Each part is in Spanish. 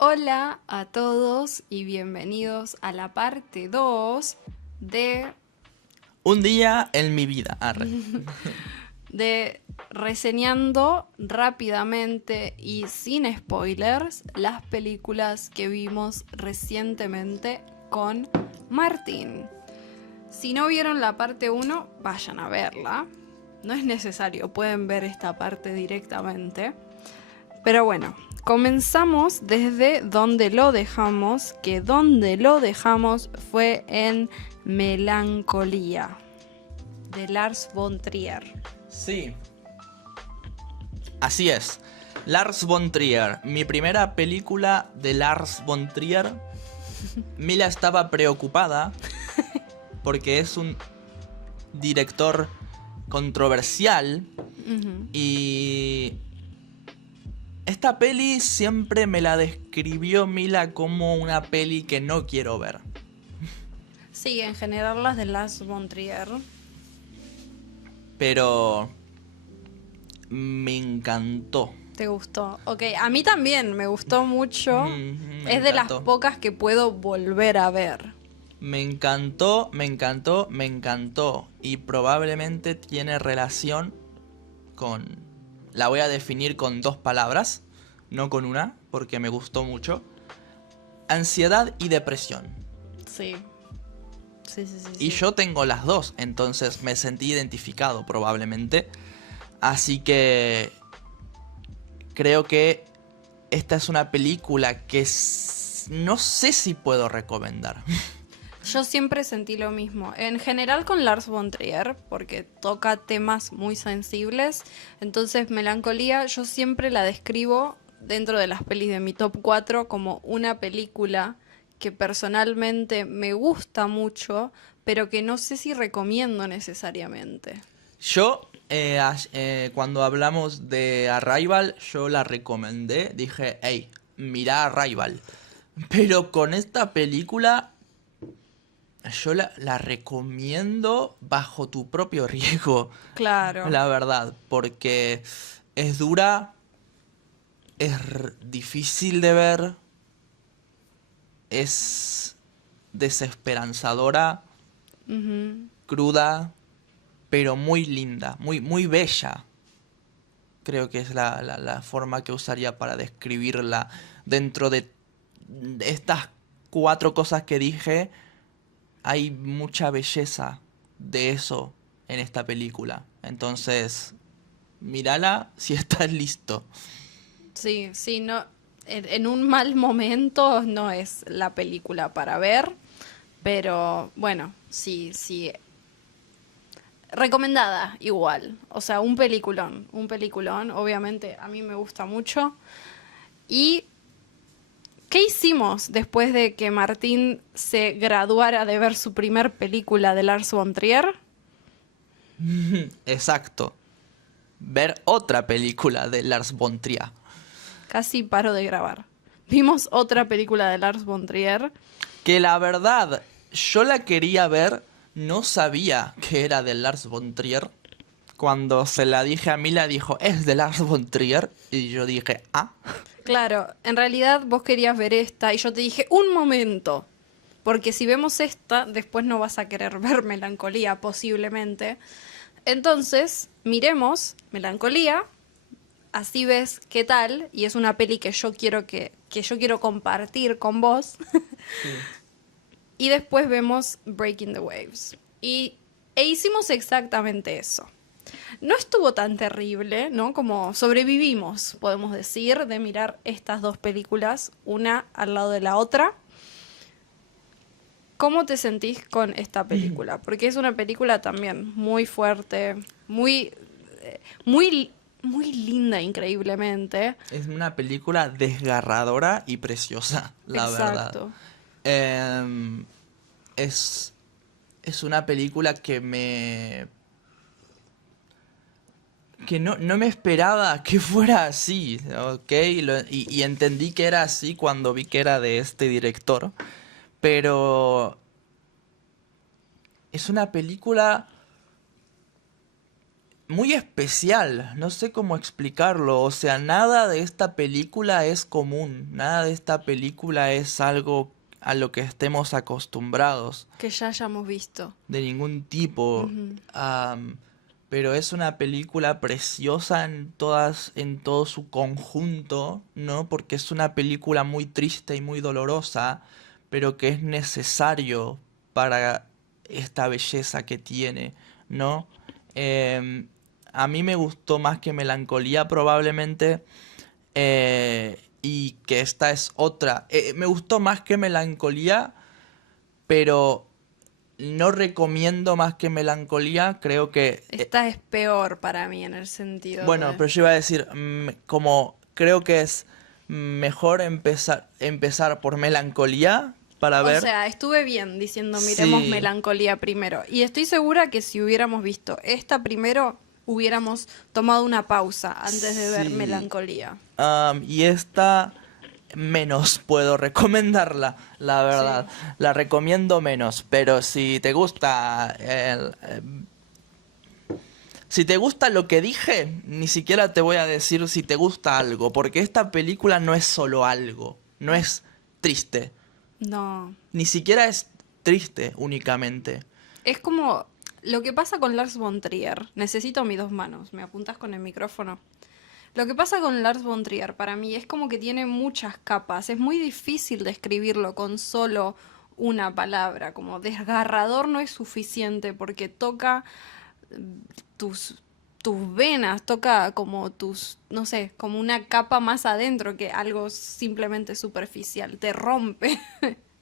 Hola a todos y bienvenidos a la parte 2 de, Un día en mi vida. Arre. de reseñando rápidamente y sin spoilers las películas que vimos recientemente con Martín. Si no vieron la parte 1, vayan a verla. No es necesario, pueden ver esta parte directamente. Pero bueno, comenzamos desde donde lo dejamos, que donde lo dejamos fue en Melancolía, de Lars von Trier. Sí, así es. Lars von Trier. Mi primera película de Lars von Trier. Mila estaba preocupada porque es un director controversial. Y esta peli siempre me la describió Mila como una peli que no quiero ver. Sí, en general las de Lars von Trier. Pero me encantó. ¿Te gustó? Ok, a mí también me gustó mucho. Me Es de las encantó. pocas que puedo volver a ver. Me encantó, me encantó, me encantó. Y probablemente tiene relación con... La voy a definir con dos palabras, no con una, porque me gustó mucho. Ansiedad y depresión. Sí. Sí. Y yo tengo las dos, entonces me sentí identificado probablemente. Así que creo que esta es una película que no sé si puedo recomendar. Yo siempre sentí lo mismo. En general con Lars von Trier, porque toca temas muy sensibles. Entonces, Melancolía, yo siempre la describo dentro de las pelis de mi top 4 como una película que personalmente me gusta mucho, pero que no sé si recomiendo necesariamente. Yo, cuando hablamos de Arrival, yo la recomendé. Dije, hey, mirá Arrival. Pero con esta película, yo la recomiendo bajo tu propio riesgo. Claro. La verdad, porque es dura, es difícil de ver, es desesperanzadora, cruda, pero muy linda, muy bella. Creo que es la forma que usaría para describirla. Dentro de estas cuatro cosas que dije, hay mucha belleza de eso en esta película. Entonces, mírala si estás listo. Sí, no. En un mal momento no es la película para ver, pero bueno, sí. Recomendada igual, o sea, un peliculón, obviamente a mí me gusta mucho. ¿Y qué hicimos después de que Martín se graduara de ver su primer película de Lars von Trier? Exacto. Ver otra película de Lars von Trier. Casi paro de grabar. Vimos otra película de Lars von Trier. Que la verdad, yo la quería ver, no sabía que era de Lars von Trier. Cuando se la dije a Mila, dijo, es de Lars von Trier. Y yo dije, ah. Claro, en realidad vos querías ver esta y yo te dije, un momento, porque si vemos esta, después no vas a querer ver Melancolía, posiblemente. Entonces, miremos Melancolía, así ves qué tal, y es una peli que yo quiero que yo quiero compartir con vos. Y después vemos Breaking the Waves. E hicimos exactamente eso. No estuvo tan terrible, ¿no? Como sobrevivimos, podemos decir, de mirar estas dos películas, una al lado de la otra. ¿Cómo te sentís con esta película? Porque es una película también muy fuerte, muy linda, increíblemente. Es una película desgarradora y preciosa, la verdad. Exacto. Em, es, es una película que no me esperaba que fuera así, ¿ok? Y entendí que era así cuando vi que era de este director. Pero es una película muy especial, no sé cómo explicarlo, o sea, nada de esta película es común, nada de esta película es algo a lo que estemos acostumbrados, Que ya hayamos visto. de ningún tipo, Ujú. pero es una película preciosa en todo su conjunto, ¿no? Porque es una película muy triste y muy dolorosa, pero que es necesario para esta belleza que tiene, ¿no? Em, a mí me gustó más que Melancolía probablemente, y que esta es otra. Me gustó más que Melancolía, pero no recomiendo más que Melancolía. Creo que, Esta es peor para mí en el sentido bueno, de... pero yo iba a decir, como creo que es mejor empezar por Melancolía para O ver. sea, estuve bien diciendo miremos Sí, Melancolía primero. Y estoy segura que si hubiéramos visto esta primero, hubiéramos tomado una pausa antes de ver sí. Melancolía. Y esta menos puedo recomendarla, la verdad. Sí. La recomiendo menos, pero si te gusta si te gusta lo que dije, ni siquiera te voy a decir si te gusta algo, porque esta película no es solo algo, no es triste, No. ni siquiera es triste únicamente. Es como lo que pasa con Lars von Trier. Necesito mis dos manos. ¿Me apuntas con el micrófono? Lo que pasa con Lars von Trier para mí es como que tiene muchas capas. Es muy difícil describirlo con solo una palabra. Como desgarrador no es suficiente porque toca tus, tus venas, toca como tus, no sé, como una capa más adentro que algo simplemente superficial. Te rompe,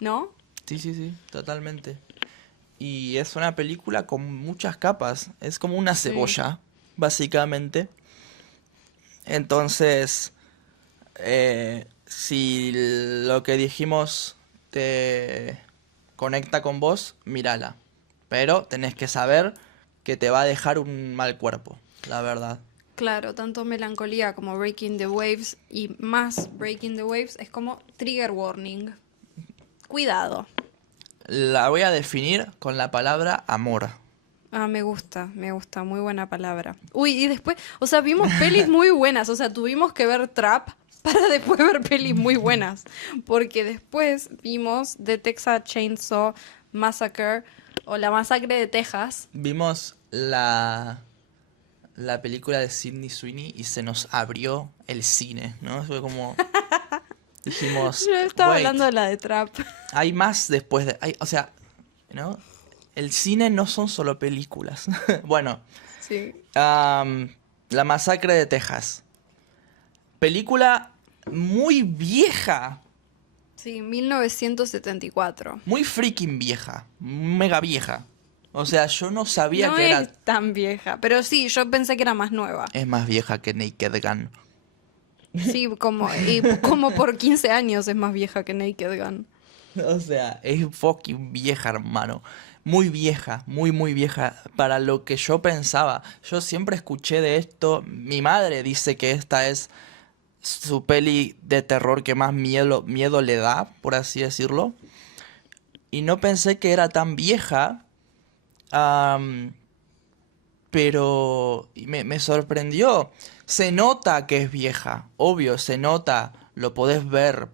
¿no? Sí, sí, sí, totalmente. Y es una película con muchas capas, es como una Sí. cebolla, básicamente. Entonces, si lo que dijimos te conecta con vos, mírala. Pero tenés que saber que te va a dejar un mal cuerpo, la verdad. Claro, tanto Melancolía como Breaking the Waves y más Breaking the Waves es como trigger warning. Cuidado. La voy a definir con la palabra amor. Ah, me gusta, muy buena palabra. Uy, y después, o sea, vimos pelis muy buenas, o sea, tuvimos que ver Trap para después ver pelis muy buenas, porque después vimos The Texas Chainsaw Massacre o La Masacre de Texas. Vimos la película de Sydney Sweeney y se nos abrió el cine, ¿no? Fue como, dijimos, Yo estaba wait, hablando de la de Trap. hay más después de... o sea, ¿no? El cine no son solo películas. Bueno, Sí. La Masacre de Texas. Película muy vieja, Sí, 1974. muy freaking vieja, mega vieja. O sea, yo no sabía No que es era... tan vieja, pero sí, yo pensé que era más nueva. Es más vieja que Naked Gun. Sí, y como por 15 años es más vieja que Naked Gun. O sea, es fucking vieja, hermano. Muy vieja, muy, muy vieja para lo que yo pensaba. Yo siempre escuché de esto. Mi madre dice que esta es su peli de terror que más miedo le da, por así decirlo. Y no pensé que era tan vieja. am, pero me sorprendió. Se nota que es vieja, obvio, se nota, lo podés ver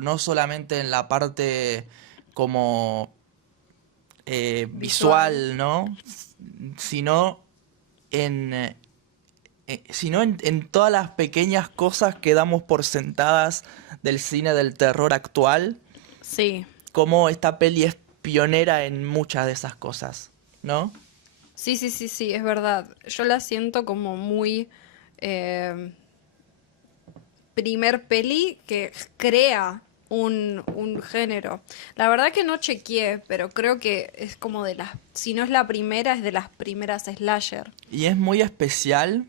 no solamente en la parte como Visual. visual, ¿no? Sino en todas las pequeñas cosas que damos por sentadas del cine del terror actual, Sí. como esta peli es pionera en muchas de esas cosas, ¿no? Sí, sí, sí, sí, es verdad. Yo la siento como muy eh, primer peli que crea un género. La verdad que no chequeé, pero creo que es como de las, si no es la primera, es de las primeras slasher. Y es muy especial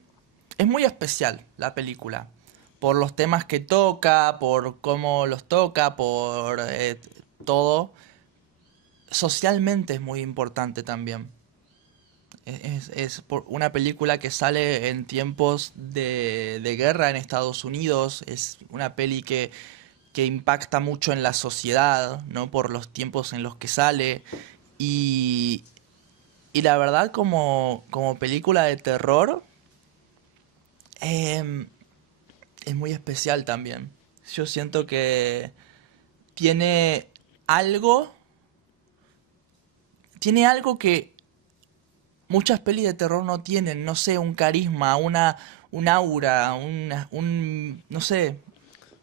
la película, por los temas que toca, por cómo los toca, por todo. Socialmente es muy importante también. Es por una película que sale en tiempos de guerra en Estados Unidos, es una peli que impacta mucho en la sociedad, ¿no? Por los tiempos en los que sale. Y Y la verdad, como película de terror, em, es muy especial también. Yo siento que tiene algo, tiene algo que muchas pelis de terror no tienen, no sé, un carisma, un aura, no sé,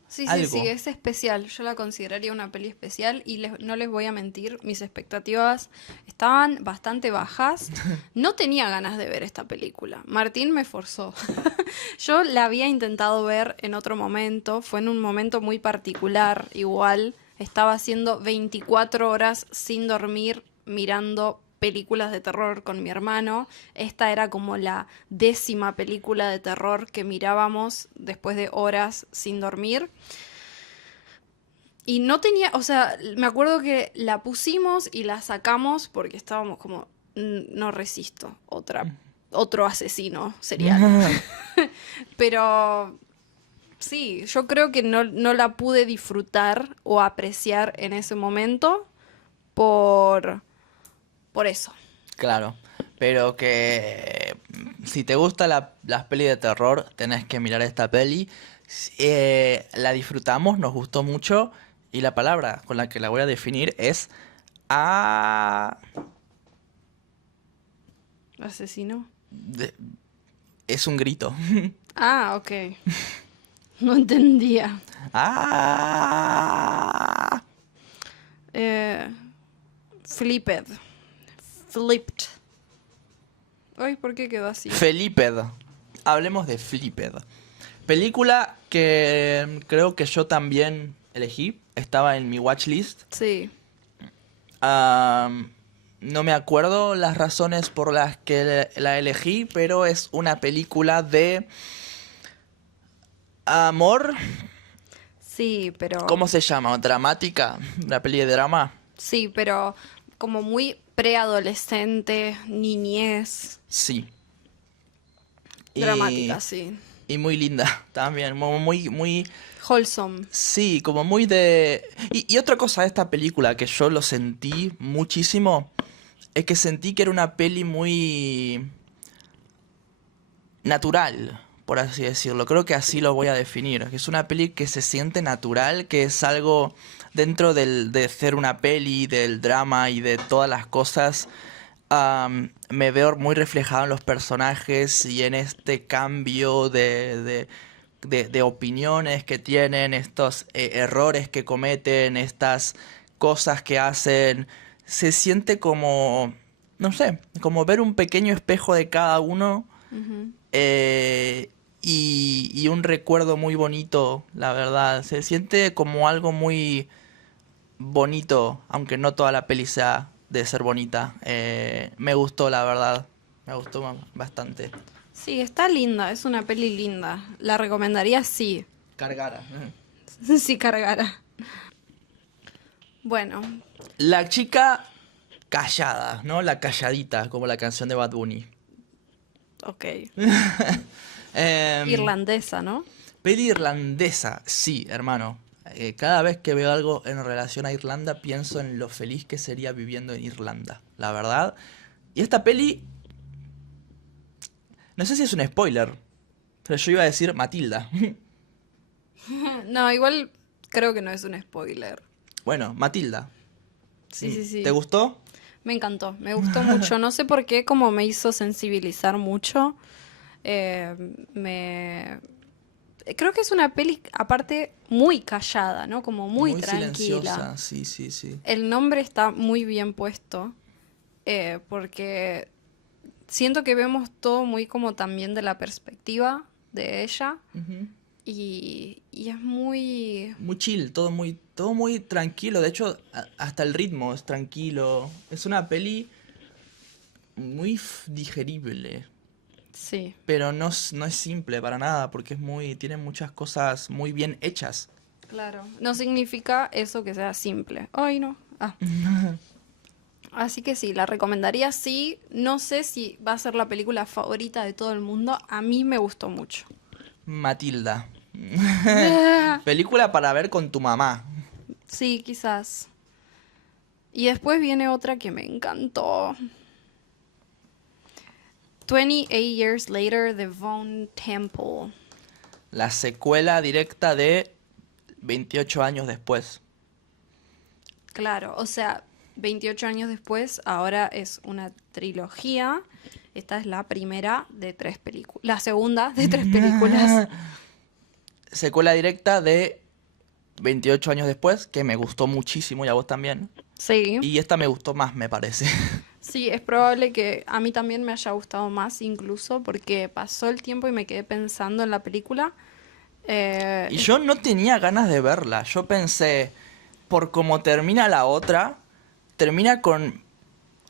Sí, sí, sí, algo. es especial. Yo la consideraría una peli especial y no les voy a mentir, mis expectativas estaban bastante bajas. No tenía ganas de ver esta película. Martín me forzó. Yo la había intentado ver en otro momento, fue en un momento muy particular, igual. Estaba haciendo 24 horas sin dormir mirando películas de terror con mi hermano. Esta era como la 10ª película de terror que mirábamos después de horas sin dormir. Y no tenía, o sea, me acuerdo que la pusimos y la sacamos porque estábamos como, no resisto, otro asesino serial. Pero sí, yo creo que no la pude disfrutar o apreciar en ese momento por, por eso. Claro, pero que si te gusta las pelis de terror, tenés que mirar esta peli. La disfrutamos, nos gustó mucho y la palabra con la que la voy a definir es a... ¿Asesino? de- es un grito. Ah, ok. No entendía. Ah, Eh, Flipped. Flipped. Ay, ¿por qué quedó así? Feliped. Hablemos de Flipped. Película que creo que yo también elegí. Estaba en mi watchlist. Sí. No me acuerdo las razones por las que la elegí, pero es una película de amor. Sí, pero. ¿Cómo se llama? ¿Dramática? ¿La peli de drama? Sí, pero como muy preadolescente, niñez. Sí. Dramática, Y, sí. y muy linda también. Muy, Wholesome. sí, como muy de... Y otra cosa de esta película que yo lo sentí muchísimo, es que sentí que era una peli muy natural, por así decirlo. Creo que así lo voy a definir. Que es una peli que se siente natural, que es algo dentro de ser una peli, del drama y de todas las cosas. Me veo muy reflejado en los personajes y en este cambio de opiniones que tienen, estos errores que cometen, estas cosas que hacen. Se siente como, no sé, como ver un pequeño espejo de cada uno Ujú. y un recuerdo muy bonito, la verdad. Se siente como algo muy bonito, aunque no toda la peli sea de ser bonita. Me gustó, la verdad. Me gustó bastante. Sí, está linda, es una peli linda. La recomendaría sí. Cargara. Si cargara. Bueno, La chica callada, ¿no? La calladita, como la canción de Bad Bunny. ok. Em, Irlandesa, ¿no? Peli irlandesa, sí, hermano. Cada vez que veo algo en relación a Irlanda, pienso en lo feliz que sería viviendo en Irlanda, la verdad. Y esta peli, no sé si es un spoiler, pero yo iba a decir Matilda. No, igual creo que no es un spoiler. Bueno, Matilda. Sí, sí, ¿Te sí. gustó? Me encantó, me gustó mucho. No sé por qué, como me hizo sensibilizar mucho. Eh, me... Creo que es una peli, aparte, muy callada, ¿no? Como muy Muy tranquila. silenciosa, sí, sí, sí. El nombre está muy bien puesto, porque siento que vemos todo muy como también de la perspectiva de ella. Ujú. Y es muy... Muy chill, todo muy tranquilo. De hecho, hasta el ritmo es tranquilo. Es una peli muy digerible. Sí, Pero no es simple para nada, porque tiene muchas cosas muy bien hechas. claro. No significa eso que sea simple. Ay, no. Ah. Así que sí, la recomendaría sí. No sé si va a ser la película favorita de todo el mundo. A mí me gustó mucho. Matilda. Película para ver con tu mamá. Sí, quizás. Y después viene otra que me encantó. 28 Years Later, The Von Temple. La secuela directa de 28 años después. Claro, o sea, 28 años después, ahora es una trilogía. Esta es la primera de 3 películas. La segunda de 3 películas. Secuela directa de 28 años después, que me gustó muchísimo y a vos también. Sí. Y esta me gustó más, me parece. Sí, es probable que a mí también me haya gustado más incluso porque pasó el tiempo y me quedé pensando en la película. Y yo no tenía ganas de verla. Yo pensé, por cómo termina la otra, termina con...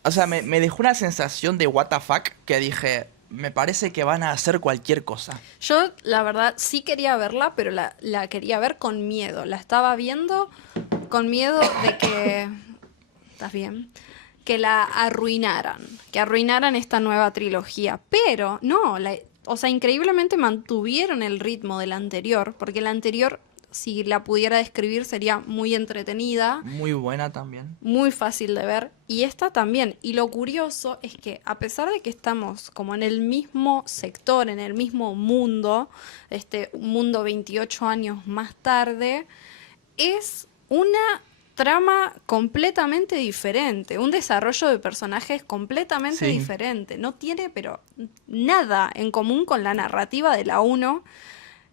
O sea, me dejó una sensación de what the fuck que dije, me parece que van a hacer cualquier cosa. Yo, la verdad, sí quería verla, pero la quería ver con miedo. La estaba viendo con miedo de que... ¿Estás bien? Que la arruinaran. Que arruinaran esta nueva trilogía. Pero, no, o sea, increíblemente mantuvieron el ritmo de la anterior. Porque la anterior, si la pudiera describir, sería muy entretenida. Muy buena también. Muy fácil de ver. Y esta también. Y lo curioso es que a pesar de que estamos como en el mismo sector, en el mismo mundo, este mundo 28 años más tarde, es una trama completamente diferente, un desarrollo de personajes completamente Sí. diferente. No tiene, pero nada en común con la narrativa de la uno.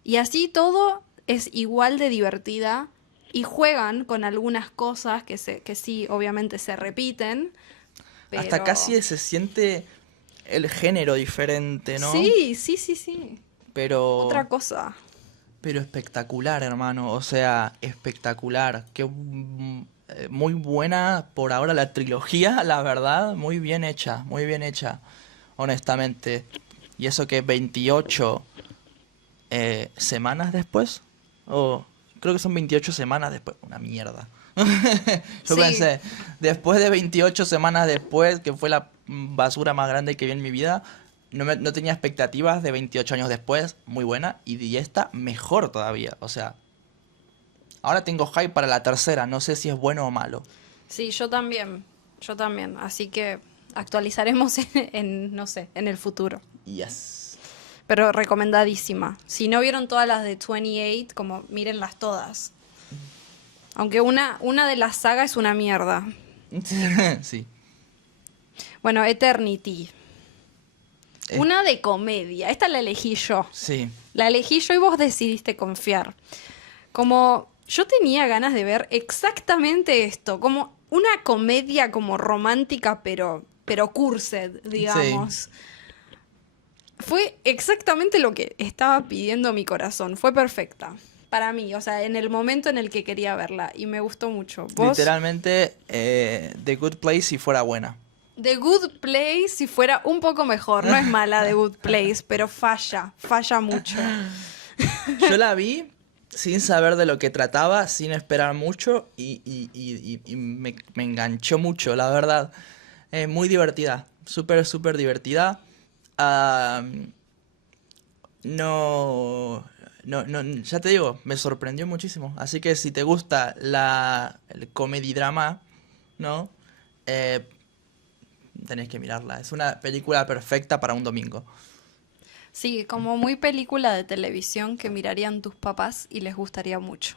Y así todo es igual de divertida y juegan con algunas cosas que sí, obviamente se repiten, Hasta pero... casi se siente el género diferente, ¿no? Sí, sí, sí, sí. Otra Pero... cosa. Pero espectacular, hermano. O sea, espectacular. Muy buena por ahora la trilogía, la verdad. Muy bien hecha, honestamente. Y eso que 28 semanas después. O creo que son 28 semanas después. Una mierda. Yo Sí. pensé, después de 28 semanas después, que fue la basura más grande que vi en mi vida, no tenía expectativas de 28 años después, muy buena, y esta mejor todavía. O sea, ahora tengo hype para la tercera, no sé si es bueno o malo. Sí, yo también. Yo también. Así que actualizaremos no sé, en el futuro. Yes. Pero recomendadísima. Si no vieron todas las de 28, como mírenlas todas. Aunque una de las sagas es una mierda. Sí. Bueno, Eternity. Eh, Una de comedia. Esta la elegí yo. Sí. La elegí yo y vos decidiste confiar. Como yo tenía ganas de ver exactamente esto. Como una comedia como romántica, pero cursed, digamos. Fue exactamente lo que estaba pidiendo mi corazón. Fue perfecta. Para mí, o sea, en el momento en el que quería verla. Y me gustó mucho. ¿Vos? Literalmente, The Good Place si fuera buena. The Good Place, si fuera un poco mejor. No es mala The Good Place, pero falla mucho. Yo la vi sin saber de lo que trataba, sin esperar mucho, y me enganchó mucho, la verdad. Muy divertida, súper, súper divertida. Ah, ya te digo, me sorprendió muchísimo. Así que si te gusta el comedy-drama, ¿no? Eh, tenés que mirarla. Es una película perfecta para un domingo. Sí, como muy película de televisión que mirarían tus papás y les gustaría mucho.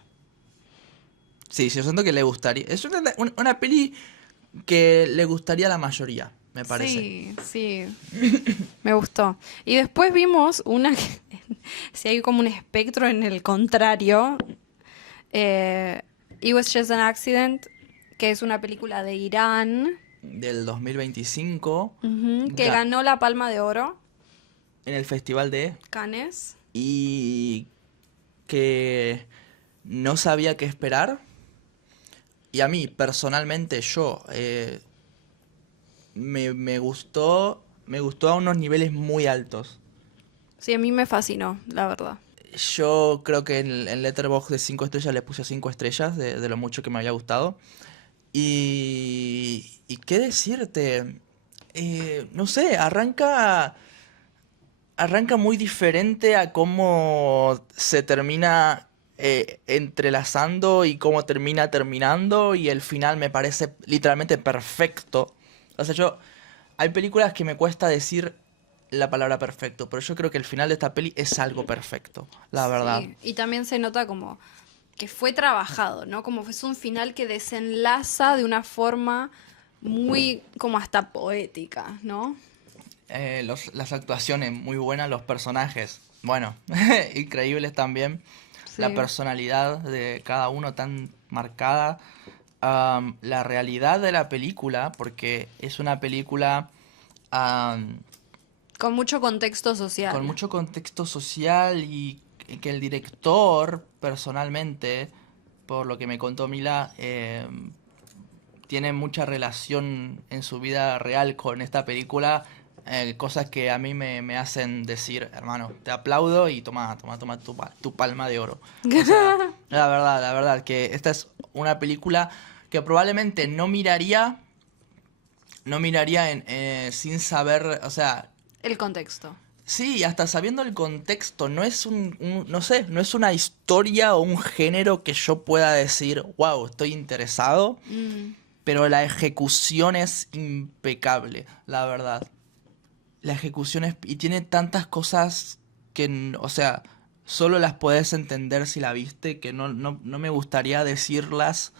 Sí, yo siento que le gustaría. Es una peli que le gustaría a la mayoría, me parece. Sí, sí. Me gustó. Y después vimos una que, si hay como un espectro en el contrario, It Was Just an Accident, que es una película de Irán, Del 2025, que ganó la Palma de Oro, en el Festival de... Cannes. Y que no sabía qué esperar. Y a mí, personalmente, me gustó a unos niveles muy altos. Sí, a mí me fascinó, la verdad. Yo creo que en Letterboxd de 5 estrellas le puse 5 estrellas de lo mucho que me había gustado. Y qué decirte, no sé, arranca muy diferente a cómo se termina entrelazando y cómo termina terminando, y el final me parece literalmente perfecto. O sea, hay películas que me cuesta decir la palabra perfecto, pero yo creo que el final de esta peli es algo perfecto, la verdad. Sí, y también se nota como que fue trabajado, ¿no? Como es un final que desenlaza de una forma muy como hasta poética, ¿no? Las actuaciones muy buenas, los personajes, bueno, increíbles también. La Sí. personalidad de cada uno tan marcada. La realidad de la película, porque es una película am, Con mucho contexto con social. mucho contexto social y que el director, personalmente, por lo que me contó Mila, tiene mucha relación en su vida real con esta película, cosas que a mí me hacen decir, hermano, te aplaudo y toma tu palma de oro. O sea, la verdad, que esta es una película que probablemente no miraría sin saber, o sea, El contexto. sí, hasta sabiendo el contexto, no es no sé, no es una historia o un género que yo pueda decir, wow, estoy interesado, Mm. pero la ejecución es impecable, la verdad. La ejecución es, y tiene tantas cosas que, o sea, solo las puedes entender si la viste, que no me gustaría decirlas,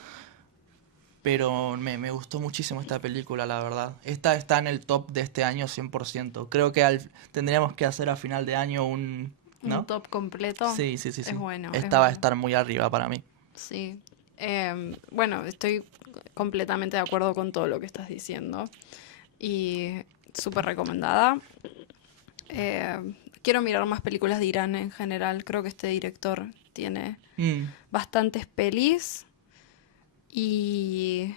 pero me gustó muchísimo esta película, la verdad. Esta está en el top de este año 100%. Creo que tendríamos que hacer a final de año un... Un ¿No? top completo. Sí, sí, sí, Es sí. bueno, es Esta va a bueno. estar muy arriba para mí. Sí. Bueno, estoy completamente de acuerdo con todo lo que estás diciendo. Y súper recomendada. Quiero mirar más películas de Irán en general. Creo que este director tiene Mm. bastantes pelis. Y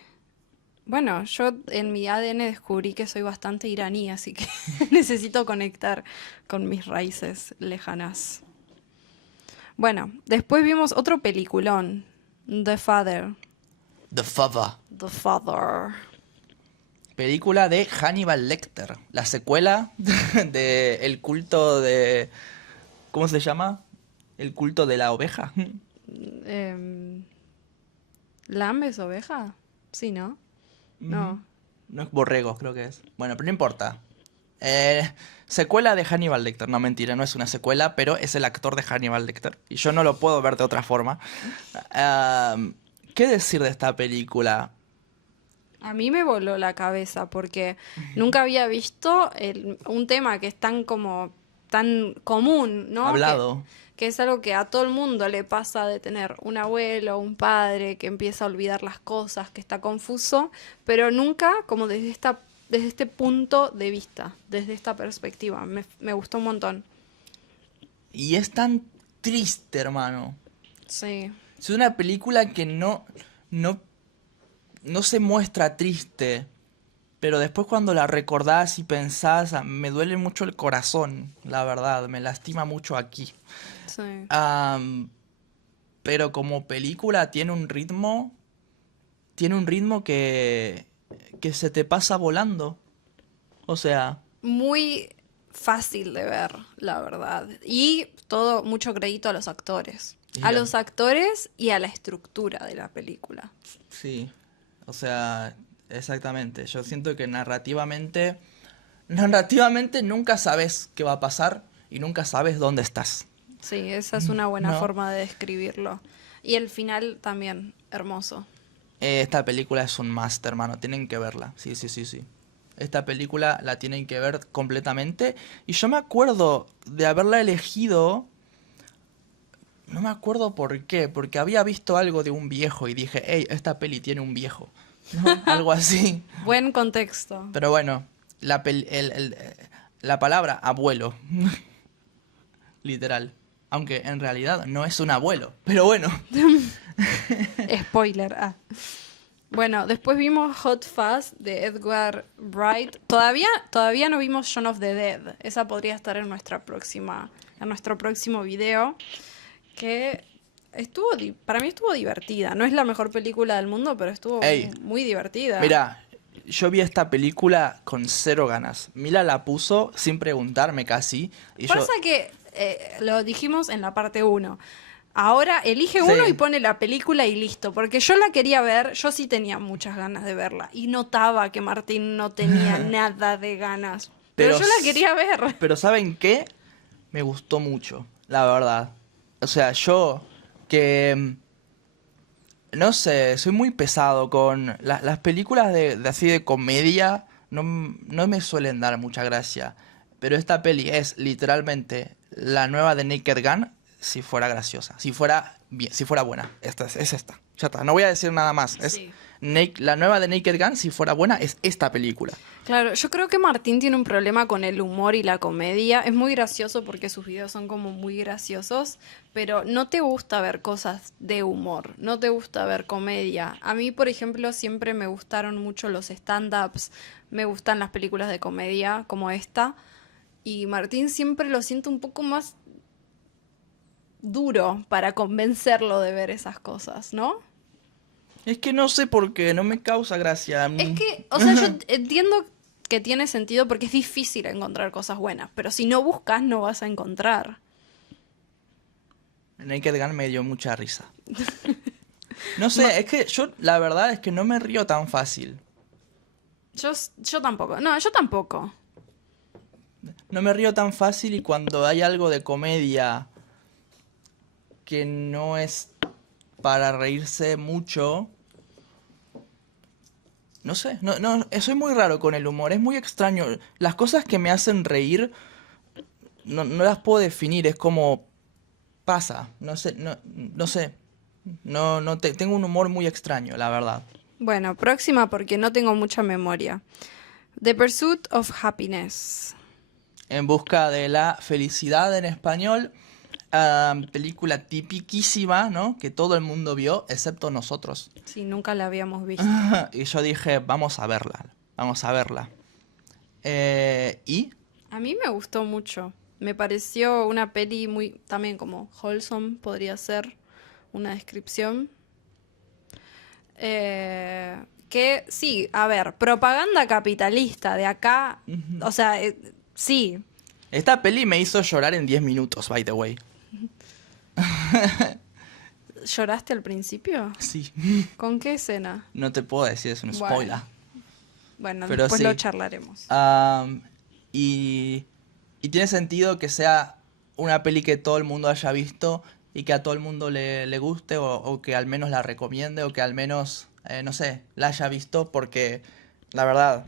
bueno, yo en mi ADN descubrí que soy bastante iraní, así que necesito conectar con mis raíces lejanas. Bueno, después vimos otro peliculón, The Father. The Father. The Father. Película de Hannibal Lecter. La secuela de El culto de... ¿Cómo se llama? El culto de la oveja. Em, ¿Lamb es oveja? Sí, ¿no? Ujú. No. No es borrego, creo que es. Bueno, pero no importa. Eh, Secuela de Hannibal Lecter. No, mentira, no es una secuela, pero es el actor de Hannibal Lecter. Y yo no lo puedo ver de otra forma. ¿Qué decir de esta película? A mí me voló la cabeza porque nunca había visto un tema que es tan como tan común, ¿no? Hablado. Que es algo que a todo el mundo le pasa de tener un abuelo, un padre que empieza a olvidar las cosas, que está confuso, pero nunca como desde este punto de vista, desde esta perspectiva. Me gustó un montón. Y es tan triste, hermano. Sí. Es una película que no, no se muestra triste. Pero después cuando la recordás y pensás, me duele mucho el corazón, la verdad. Me lastima mucho aquí. Sí. Am, pero como película tiene un ritmo que se te pasa volando. O sea, Muy fácil de ver, la verdad. Y todo, mucho crédito a los actores. y A la- los actores y a la estructura de la película. sí, o sea, exactamente. Yo siento que narrativamente, nunca sabes qué va a pasar y nunca sabes dónde estás. Sí, esa es una buena ¿No? forma de describirlo. Y el final también, hermoso. Esta película es un must, hermano. Tienen que verla. Sí, sí, sí, sí. Esta película la tienen que ver completamente. Y yo me acuerdo de haberla elegido. No me acuerdo por qué. Porque había visto algo de un viejo y dije, hey, esta peli tiene un viejo. ¿No? Algo así. Buen contexto. Pero bueno, la palabra abuelo. Literal. Aunque en realidad no es un abuelo. Pero bueno. Spoiler. Ah. Bueno, después vimos Hot Fuzz de Edgar Wright. Todavía no vimos Shaun of the Dead. Esa podría estar en en nuestro próximo video. Que para mí estuvo divertida. No es la mejor película del mundo, pero estuvo Ey, muy divertida. mira, yo vi esta película con cero ganas. Mila la puso sin preguntarme casi. Y yo, Pasa que lo dijimos en la parte uno. Ahora elige uno Sí. y pone la película y listo. Porque yo la quería ver, yo sí tenía muchas ganas de verla. Y notaba que Martín no tenía nada de ganas. Pero yo la quería ver. Pero ¿saben qué? Me gustó mucho, la verdad. O sea, yo que... No sé, soy muy pesado con las películas de así de comedia, no me suelen dar mucha gracia. Pero esta peli es literalmente la nueva de Naked Gun si fuera graciosa, si fuera bien, si fuera buena. Esta es esta. Ya está, no voy a decir nada más. Es Sí. la nueva de Naked Gun si fuera buena es esta película. Claro, yo creo que Martín tiene un problema con el humor y la comedia. Es muy gracioso porque sus videos son como muy graciosos, pero no te gusta ver cosas de humor, no te gusta ver comedia. A mí, por ejemplo, siempre me gustaron mucho los stand-ups, me gustan las películas de comedia como esta, y Martín siempre lo siento un poco más duro para convencerlo de ver esas cosas, ¿no? Es que no sé por qué, no me causa gracia. Es que, o sea, yo entiendo que tiene sentido porque es difícil encontrar cosas buenas, pero si no buscas no vas a encontrar. Naked Gun me dio mucha risa. No sé, es que yo la verdad es que no me río tan fácil. Yo tampoco, no, yo tampoco. No me río tan fácil y cuando hay algo de comedia que no es para reírse mucho, no sé, soy muy raro con el humor, es muy extraño. Las cosas que me hacen reír no las puedo definir, es como pasa, no sé, no sé. Tengo un humor muy extraño, la verdad. Bueno, próxima porque no tengo mucha memoria. The Pursuit of Happiness. En busca de la felicidad en español. Película tipiquísima, ¿no? Que todo el mundo vio, excepto nosotros. Sí, nunca la habíamos visto. Y yo dije, vamos a verla, vamos a verla. ¿Y? A mí me gustó mucho. Me pareció una peli muy, también como wholesome, podría ser una descripción. Que sí, a ver, propaganda capitalista de acá, o sea, sí. Esta peli me hizo llorar en 10 minutos, by the way. ¿Lloraste al principio? Sí. ¿Con qué escena? No te puedo decir, es un Bueno. spoiler. Bueno, Pero después sí. lo charlaremos. Y tiene sentido que sea una peli que todo el mundo haya visto y que a todo el mundo le guste o que al menos la recomiende o que al menos, no sé, la haya visto porque la verdad,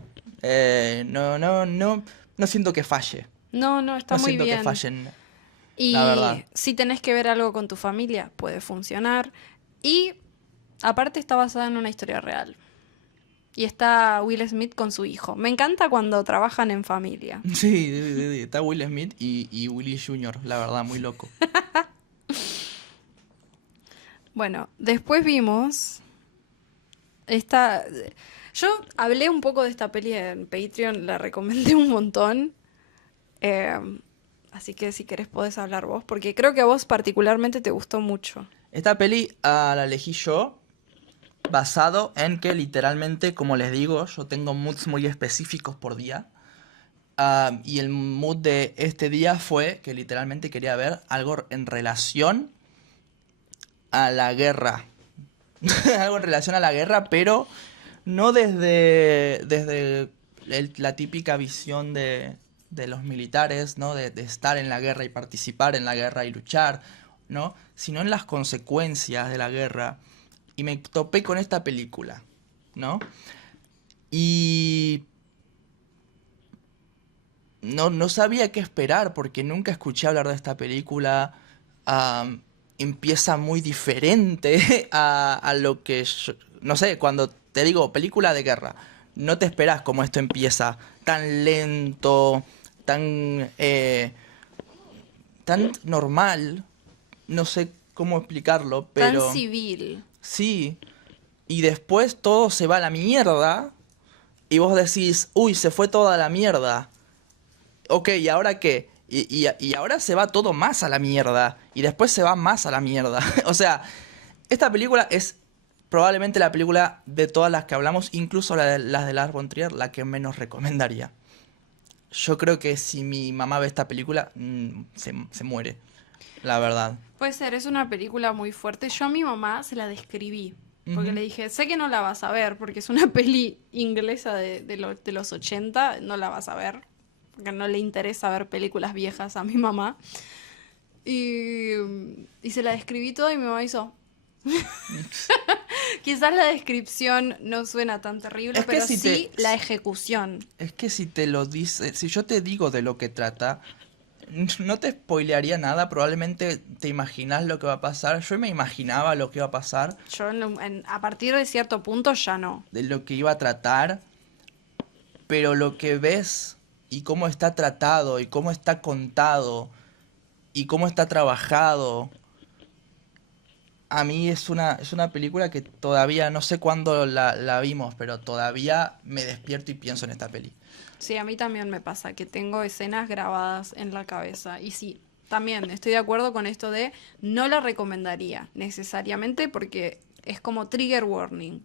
no siento que falle. No, está No muy siento que bien. fallen, Y la verdad. si tenés que ver algo con tu familia, puede funcionar. Y aparte está basada en una historia real. Y está Will Smith con su hijo. Me encanta cuando trabajan en familia. Sí, está Will Smith y Willy Jr., la verdad, muy loco. Bueno, después vimos esta... Yo hablé un poco de esta peli en Patreon, la recomendé un montón. Así que si querés podés hablar vos, porque creo que a vos particularmente te gustó mucho. Esta peli la elegí yo basado en que literalmente, como les digo, yo tengo moods muy específicos por día. Y el mood de este día fue que literalmente quería ver algo en relación a la guerra. Algo en relación a la guerra, pero no desde la típica visión de los militares, ¿no? De estar en la guerra y participar en la guerra y luchar, ¿no? Sino en las consecuencias de la guerra. Y me topé con esta película, ¿no? Y no sabía qué esperar porque nunca escuché hablar de esta película. Empieza muy diferente a lo que no sé, cuando te digo película de guerra, no te esperas como esto empieza, tan lento, tan normal, no sé cómo explicarlo, pero Tan civil. sí, y después todo se va a la mierda y vos decís, uy, se fue toda la mierda. Ok, ¿y ahora qué? Y ahora se va todo más a la mierda. Y después se va más a la mierda. O sea, esta película es probablemente la película de todas las que hablamos, incluso las de Lars von Trier, la que menos recomendaría. Yo creo que si mi mamá ve esta película, se muere. La verdad. Puede ser, es una película muy fuerte. Yo a mi mamá se la describí. Porque Ujú. le dije, sé que no la vas a ver, porque es una peli inglesa de los 80, no la vas a ver. que no le interesa ver películas viejas a mi mamá. Y se la describí todo y mi mamá hizo... Quizás la descripción no suena tan terrible, Es que pero si sí la ejecución. Es que si te lo dice, si yo te digo de lo que trata, no te spoilearía nada, probablemente te imaginas lo que va a pasar. Yo me imaginaba lo que iba a pasar, Yo a partir de cierto punto ya no. de lo que iba a tratar, pero lo que ves y cómo está tratado y cómo está contado y cómo está trabajado, a mí es una película que todavía, no sé cuándo la vimos, pero todavía me despierto y pienso en esta peli. Sí, a mí también me pasa que tengo escenas grabadas en la cabeza. Y sí, también estoy de acuerdo con esto de no la recomendaría necesariamente porque es como trigger warning.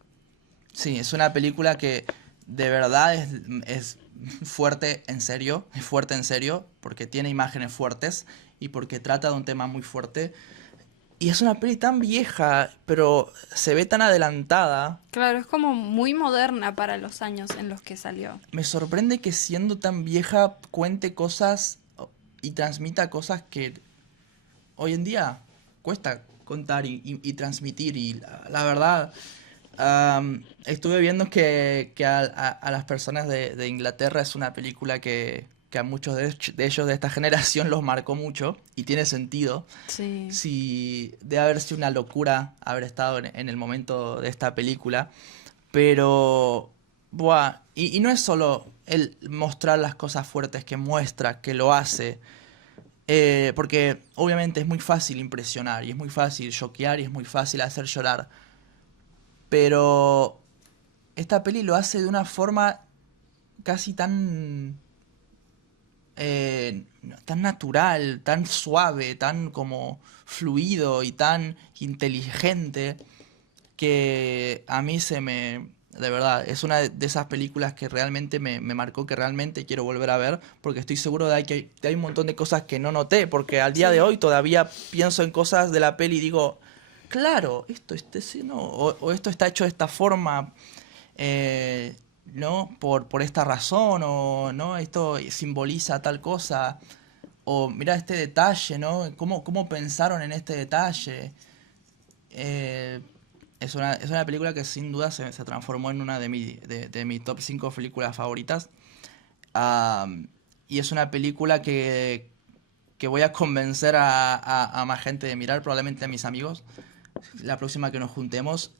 Sí, es una película que de verdad es fuerte en serio, es fuerte en serio, porque tiene imágenes fuertes y porque trata de un tema muy fuerte. Y es una peli tan vieja, pero se ve tan adelantada. Claro, es como muy moderna para los años en los que salió. Me sorprende que siendo tan vieja cuente cosas y transmita cosas que hoy en día cuesta contar y transmitir. Y la verdad, estuve viendo que a las personas de Inglaterra es una película que a muchos de ellos de esta generación los marcó mucho y tiene sentido. Sí. Sí, debe haber sido una locura haber estado en el momento de esta película, pero, buah, y no es solo el mostrar las cosas fuertes que muestra, que lo hace, porque obviamente es muy fácil impresionar y es muy fácil choquear y es muy fácil hacer llorar, pero esta peli lo hace de una forma casi tan tan natural, tan suave, tan como fluido y tan inteligente que a mí de verdad, es una de esas películas que realmente me marcó, que realmente quiero volver a ver, porque estoy seguro de hay un montón de cosas que no noté, porque al día de Sí. hoy todavía pienso en cosas de la peli y digo, claro, no, o esto está hecho de esta forma, eh, ¿no? Por esta razón, o ¿no? Esto simboliza tal cosa, o mira este detalle, ¿no? ¿Cómo pensaron en este detalle? Eh, es una película que sin duda se transformó en una de mi top 5 películas favoritas. Y es una película que voy a convencer a más gente de mirar, probablemente a mis amigos, la próxima que nos juntemos.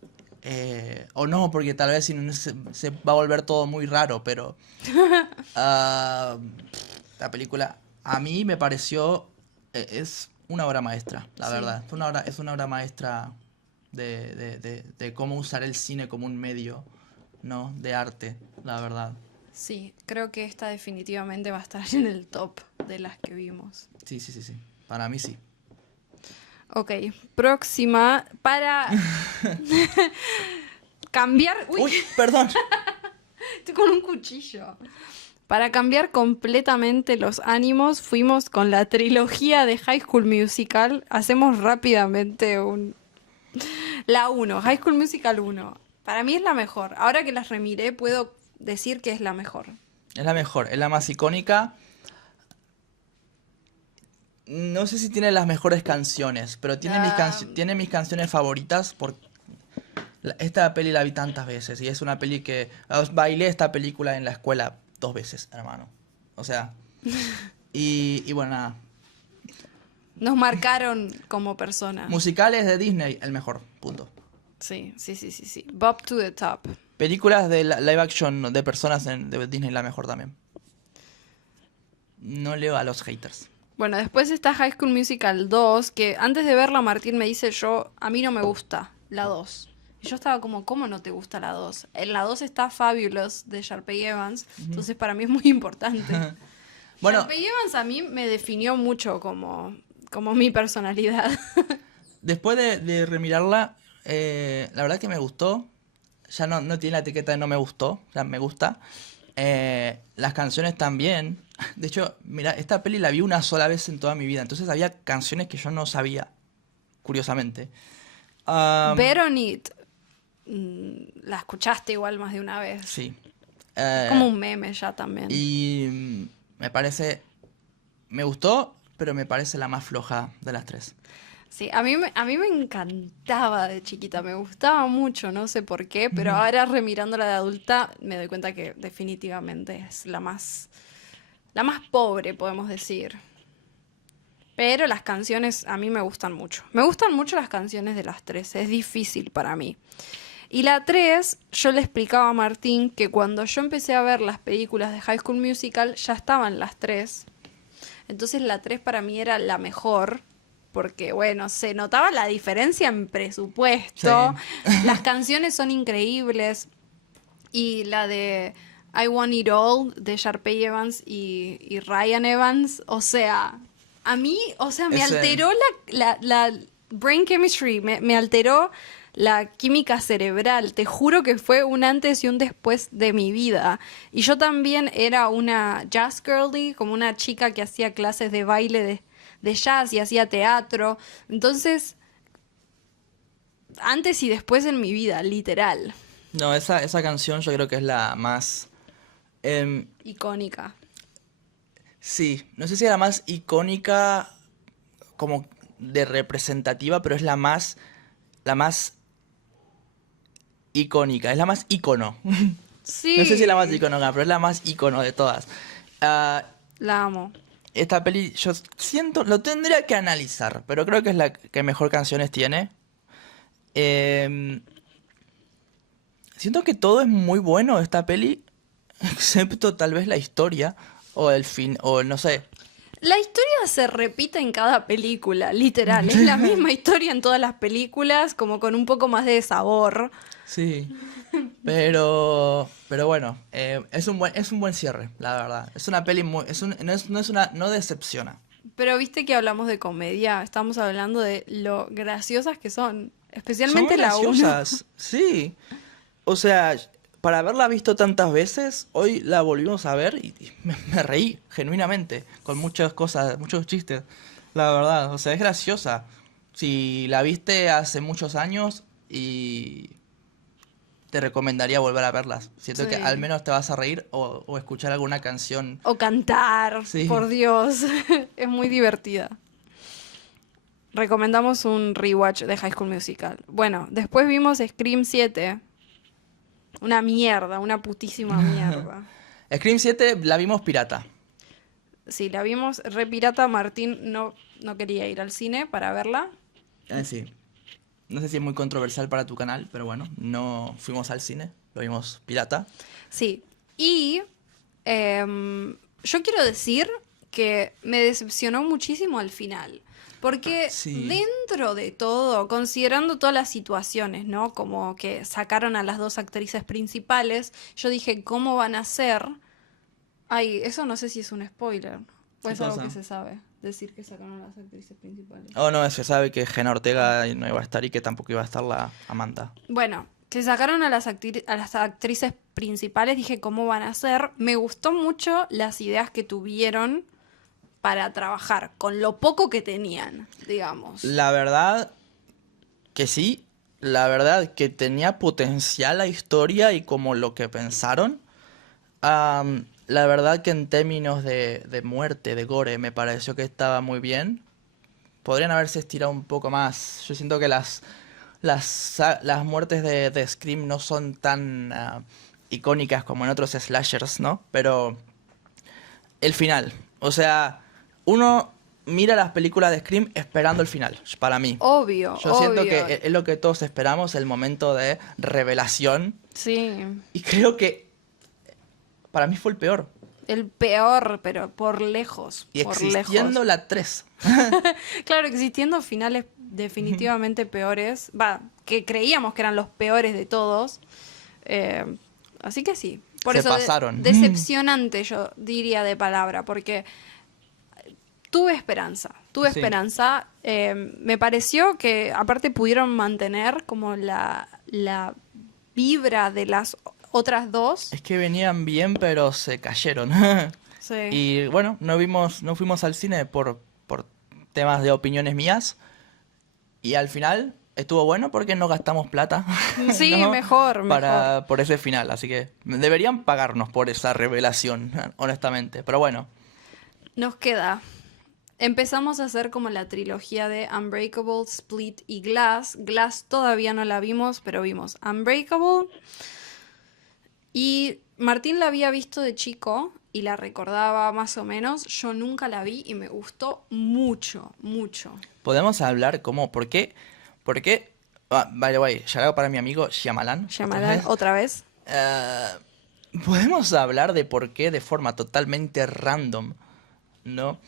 O no, porque tal vez si no se va a volver todo muy raro, pero ah, la película a mí me pareció, es una obra maestra, la Sí. verdad. Es una obra maestra de cómo usar el cine como un medio, ¿no? De arte, la verdad. Sí, creo que esta definitivamente va a estar en el top de las que vimos. Sí, sí, sí, sí. Para mí sí. Ok, próxima para cambiar... Uy, Uy, perdón. estoy con un cuchillo. Para cambiar completamente los ánimos, fuimos con la trilogía de High School Musical. Hacemos rápidamente la uno, High School Musical uno. Para mí es la mejor. Ahora que las remiré, puedo decir que es la mejor. Es la mejor, es la más icónica. No sé si tiene las mejores canciones, pero Ah, tiene mis canciones favoritas porque esta peli la vi tantas veces y es una peli que bailé esta película en la escuela 2 veces, hermano. O sea, y bueno, nada. nos marcaron como personas. Musicales de Disney, el mejor, punto. Sí, sí, sí, sí, sí. Bob to the top. Películas de live action de personas de Disney, la mejor también. No leo a los haters. Bueno, después está High School Musical 2, que antes de verla Martín me dice a mí no me gusta la 2. Y yo estaba como, ¿cómo no te gusta la 2? En la 2 está Fabulous de Sharpay Evans, entonces para mí es muy importante. Bueno, Sharpay Evans a mí me definió mucho como mi personalidad. después de remirarla, la verdad que me gustó. Ya no tiene la etiqueta de no me gustó, ya me gusta. Las canciones también. De hecho, mira, esta peli la vi una sola vez en toda mi vida, entonces había canciones que yo no sabía, curiosamente. Bet on It, la escuchaste igual más de una vez. Sí. Es como un meme ya también. Y Me parece... Me gustó, pero me parece la más floja de las tres. Sí, a mí me encantaba de chiquita, me gustaba mucho, no sé por qué, pero ahora remirándola de adulta me doy cuenta que definitivamente es la más pobre, podemos decir. Pero las canciones a mí me gustan mucho. Me gustan mucho las canciones de las tres, es difícil para mí. Y la 3, yo le explicaba a Martín que cuando yo empecé a ver las películas de High School Musical ya estaban las tres. Entonces la 3 para mí era la mejor, porque bueno, se notaba la diferencia en presupuesto, las canciones son increíbles y la de I Want It All de Sharpay Evans y Ryan Evans, o sea, a mí, o sea, me Ese- alteró la brain chemistry, me alteró la química cerebral, te juro que fue un antes y un después de mi vida. Y yo también era una jazz girly, como una chica que hacía clases de baile de jazz y hacía teatro. Entonces, antes y después en mi vida, literal, No, esa canción yo creo que es la más... icónica. sí, no sé si es la más icónica como de representativa, pero es la más icónica, es la más icono. Sí, No sé si es la más icónica, pero es la más icono de todas. Ah, la amo. esta peli, yo siento, lo tendría que analizar, pero creo que es la que mejor canciones tiene. Em, siento que todo es muy bueno de esta peli, excepto tal vez la historia o el fin, o no sé. La historia se repite en cada película, literal. Es la misma historia en todas las películas, como con un poco más de sabor. Sí, pero bueno, es un buen cierre, la verdad. Es una peli muy, no es una, no decepciona. Pero viste que hablamos de comedia, estamos hablando de lo graciosas que son, Son especialmente la 1. graciosas, sí. O sea, para haberla visto tantas veces, hoy la volvimos a ver y me reí genuinamente con muchas cosas, muchos chistes, la verdad. O sea, es graciosa. Si la viste hace muchos años y te recomendaría volver a verlas. Siento que al Sí. menos te vas a reír o escuchar alguna canción. O cantar, Sí. por Dios, es muy divertida. Recomendamos un rewatch de High School Musical. Bueno, después vimos Scream 7. Una mierda, una putísima mierda. Scream 7 la vimos pirata. Sí, la vimos re pirata. Martín no quería ir al cine para verla. Sí. No sé si es muy controversial para tu canal, pero bueno, no fuimos al cine, lo vimos pirata. Sí. Y yo quiero decir que me decepcionó muchísimo al final. Porque Sí. dentro de todo, considerando todas las situaciones, ¿no? Como que sacaron a las dos actrices principales, yo dije, ¿cómo van a ser? Ay, eso no sé si es un spoiler. O ¿Qué es algo cosa? que se sabe. Decir que sacaron a las actrices principales. Oh, no, se sabe que Jenna Ortega no iba a estar y que tampoco iba a estar la Amanda. Bueno, que sacaron a a las actrices principales, dije, ¿cómo van a ser? Me gustó mucho las ideas que tuvieron para trabajar, con lo poco que tenían, digamos. La verdad que sí, la verdad que tenía potencial la historia y como lo que pensaron. La verdad que en términos de muerte, de gore, me pareció que estaba muy bien. Podrían haberse estirado un poco más. Yo siento que las muertes de Scream no son tan icónicas como en otros slashers, ¿no? Pero el final, o sea, uno mira las películas de Scream esperando el final, para mí. Obvio, Yo siento obvio. que es lo que todos esperamos, el momento de revelación. Sí, Y creo que para mí fue el peor. el peor, pero por lejos, Y por existiendo lejos. la 3. Claro, existiendo finales definitivamente peores, va, que creíamos que eran los peores de todos. Así que sí. Por Se eso, pasaron. decepcionante yo diría de palabra, porque tuve Sí. esperanza. Me pareció que aparte pudieron mantener como la vibra de las otras dos. Es que venían bien, pero se cayeron. Sí. Y bueno, no fuimos al cine por temas de opiniones mías. Y al final estuvo bueno porque no gastamos plata. Sí, ¿no? mejor. Por ese final. Así que deberían pagarnos por esa revelación, honestamente. Pero bueno, Nos queda. Empezamos a hacer como la trilogía de Unbreakable, Split y Glass. Glass todavía no la vimos, pero vimos Unbreakable. Y Martín la había visto de chico y la recordaba más o menos. Yo nunca la vi y me gustó mucho, mucho. Podemos hablar por qué, by the way, shout out para mi amigo Shyamalan. Shyamalan, otra vez. Podemos hablar de por qué de forma totalmente random, ¿no?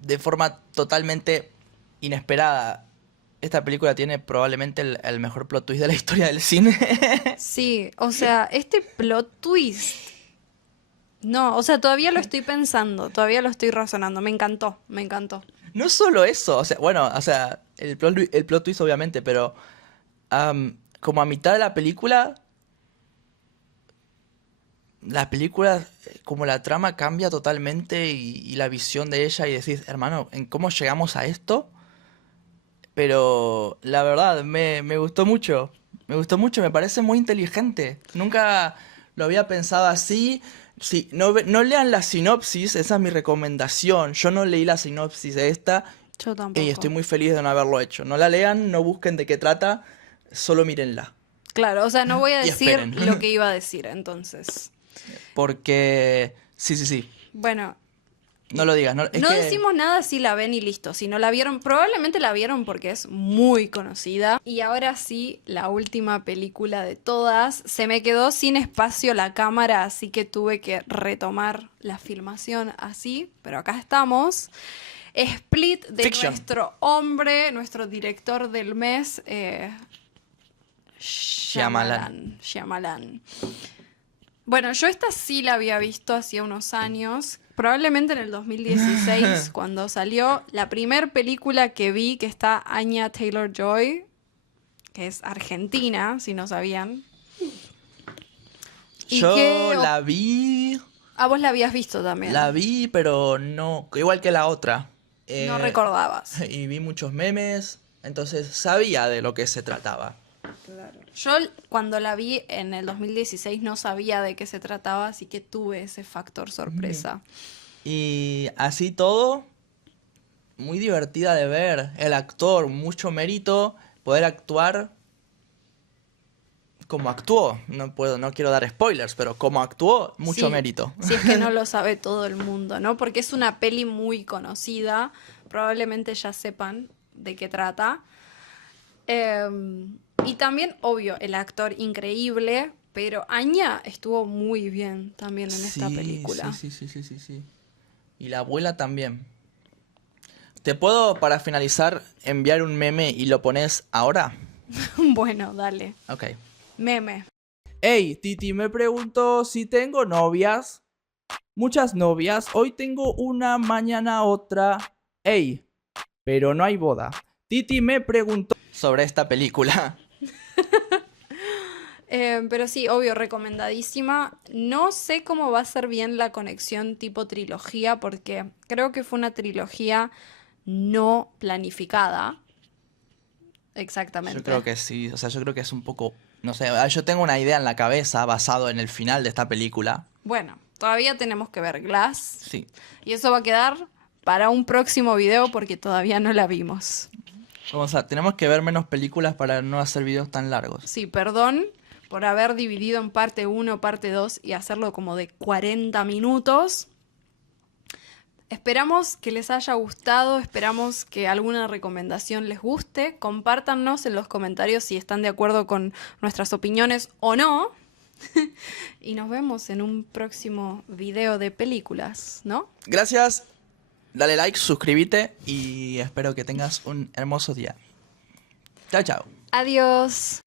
De forma totalmente inesperada. Esta película tiene probablemente el mejor plot twist de la historia del cine. Sí, o sea, este plot twist. No, o sea, todavía lo estoy pensando, todavía lo estoy razonando. Me encantó, me encantó. No solo eso, o sea, bueno, o sea, el plot twist obviamente, pero como a mitad de la película, como la trama cambia totalmente y la visión de ella y decís, hermano, ¿en cómo llegamos a esto? Pero la verdad, me gustó mucho, me parece muy inteligente. Nunca lo había pensado así. Sí, no lean la sinopsis, esa es mi recomendación. Yo no leí la sinopsis de esta Yo tampoco. y estoy muy feliz de no haberlo hecho. No la lean, no busquen de qué trata, solo mírenla. Claro, o sea, no voy a Y decir esperen. lo que iba a decir, entonces. Porque, sí, Bueno, no lo digas. Es no que decimos nada si la ven y listo. Si no la vieron, probablemente la vieron porque es muy conocida. Y ahora sí, la última película de todas. Se me quedó sin espacio la cámara, así que tuve que retomar la filmación así. Pero acá estamos. Split de Fiction. nuestro hombre, nuestro director del mes, Shyamalan. Bueno, yo esta sí la había visto hacía unos años, probablemente en el 2016, cuando salió la primer película que vi, que está Anya Taylor-Joy, que es argentina, si no sabían. ¿Y yo qué la vi, Ah, vos la habías visto también. pero no, igual que la otra. No recordabas. Y vi muchos memes, entonces sabía de lo que se trataba. Yo cuando la vi en el 2016 no sabía de qué se trataba, así que tuve ese factor sorpresa. Y así todo, muy divertida de ver. El actor, mucho mérito, poder actuar como actuó. No quiero dar spoilers, pero como actuó, mucho Sí, mérito. si es que no lo sabe todo el mundo, ¿no? Porque es una peli muy conocida, probablemente ya sepan de qué trata. Y también, obvio, el actor increíble, pero Anya estuvo muy bien también en esta película. Sí. Y la abuela también. ¿Te puedo, para finalizar, enviar un meme y lo pones ahora? Bueno, dale. Ok. Meme. Hey, Titi me preguntó si tengo novias. Muchas novias. Hoy tengo una, mañana otra. Hey, pero no hay boda. Titi me preguntó. Sobre esta película. Pero sí, obvio, recomendadísima. No sé cómo va a ser bien la conexión tipo trilogía, porque creo que fue una trilogía no planificada. Exactamente. Yo creo que sí, o sea, yo creo que es un poco, no sé, yo tengo una idea en la cabeza basado en el final de esta película. Bueno, todavía tenemos que ver Glass. Sí. Y eso va a quedar para un próximo video porque todavía no la vimos. Tenemos que ver menos películas para no hacer videos tan largos. Sí, perdón por haber dividido en parte 1, parte 2 y hacerlo como de 40 minutos. Esperamos que les haya gustado, esperamos que alguna recomendación les guste. Compártanos en los comentarios si están de acuerdo con nuestras opiniones o no. Y nos vemos en un próximo video de películas, ¿no? Gracias, dale like, suscríbete y espero que tengas un hermoso día. Chao, chao. Adiós.